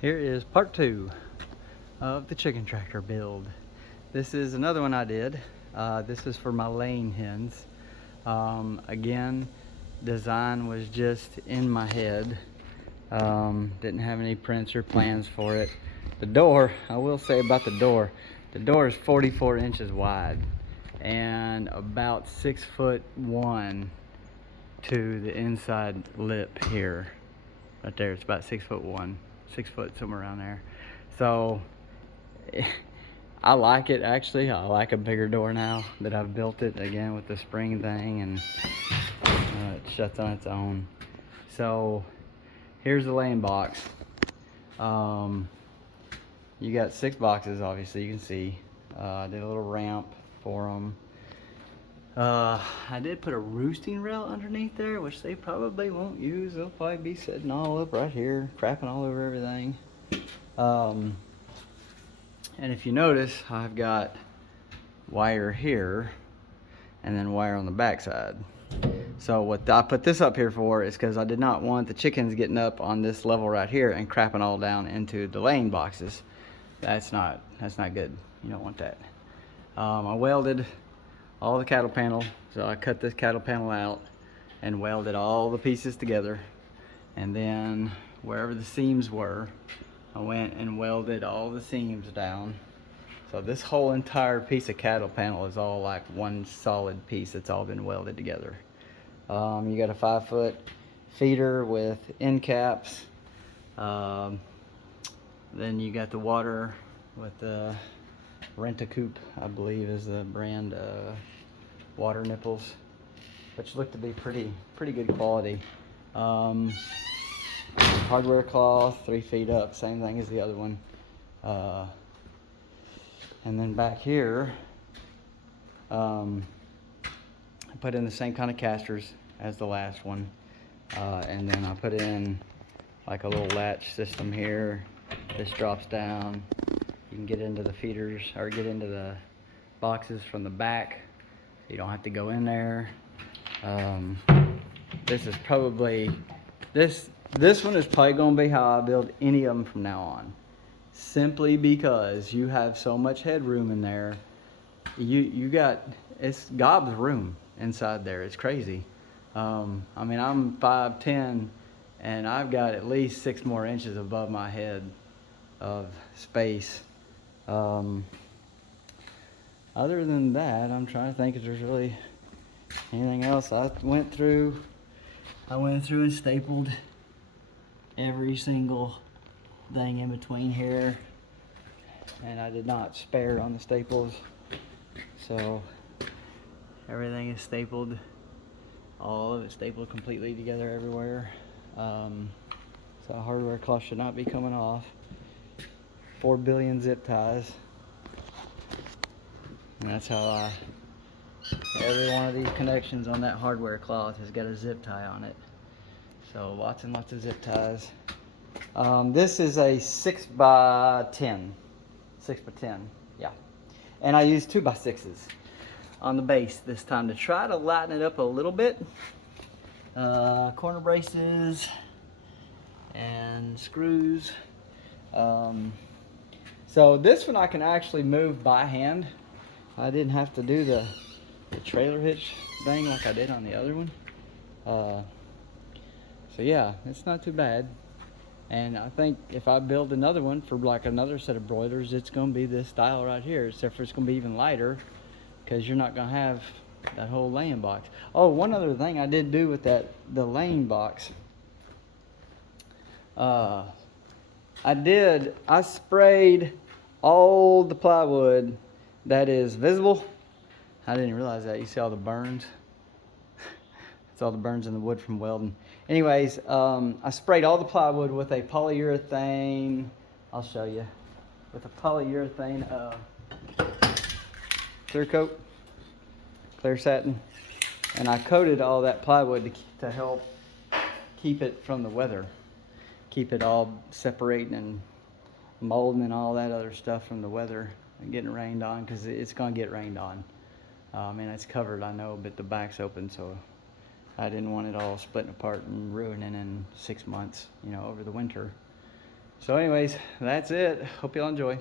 Here is part 2 of the chicken tractor build. This is another one I did. This is for my laying hens. Again, design was just in my head. Didn't have any prints or plans for it. The door, I will say about the door is 44 inches wide and about 6'1" to the inside lip here. Right there, it's about 6'1", 6 foot, somewhere around there. So I like it actually. I like a bigger door now that I've built it again with the spring thing, and it shuts on its own. So here's the laying box. You got 6 boxes, obviously, you can see. I did a little ramp for them. I did put a roosting rail underneath there, which they probably won't use. They'll probably be sitting all up right here, crapping all over everything. And if you notice, I've got wire here and then wire on the back side. So what I put this up here for is because I did not want the chickens getting up on this level right here and crapping all down into the laying boxes. That's not good. You don't want that. I welded all the cattle panel, so I cut this cattle panel out and welded all the pieces together, and then wherever the seams were, I went and welded all the seams down. So this whole entire piece of cattle panel is all like one solid piece that's all been welded together. You got a 5-foot feeder with end caps. Then you got the water with the Rent-A-Coop, I believe is the brand, water nipples, which look to be pretty good quality. Hardware cloth, 3 feet up, same thing as the other one. And then back here, I put in the same kind of casters as the last one. And then I put in like a little latch system here. This drops down. You can get into the feeders or get into the boxes from the back. You don't have to go in there. This is probably, this one is probably gonna be how I build any of them from now on. Simply because you have so much headroom in there. You got, it's gobs room inside there. It's crazy. I mean, I'm 5'10", and I've got at least 6 more inches above my head of space. Other than that, I'm trying to think if there's really anything else. I went through and stapled every single thing in between here, and I did not spare on the staples, so everything is stapled, all of it stapled completely together everywhere. So hardware cloth should not be coming off. 4 billion zip ties, and that's how every one of these connections on that hardware cloth has got a zip tie on it. So lots and lots of zip ties. This is a 6x10. 6x10, yeah. And I used 2x6s on the base this time to try to lighten it up a little bit. Corner braces and screws. So this one I can actually move by hand. I didn't have to do the trailer hitch thing like I did on the other one. So yeah, it's not too bad. And I think if I build another one for like another set of broilers, it's gonna be this style right here, except for it's gonna be even lighter because you're not gonna have that whole laying box. Oh, one other thing I did do with the laying box. I sprayed all the plywood that is visible. I didn't realize that. You see all the burns? It's all the burns in the wood from welding. Anyways, I sprayed all the plywood with a polyurethane, I'll show you, with a polyurethane clear coat, clear satin. And I coated all that plywood to help keep it from the weather. Keep it all separating and molding and all that other stuff from the weather and getting rained on, because it's going to get rained on. And it's covered, I know, but the back's open, so I didn't want it all splitting apart and ruining in 6 months, you know, over the winter. So anyways, that's it. Hope y'all enjoy.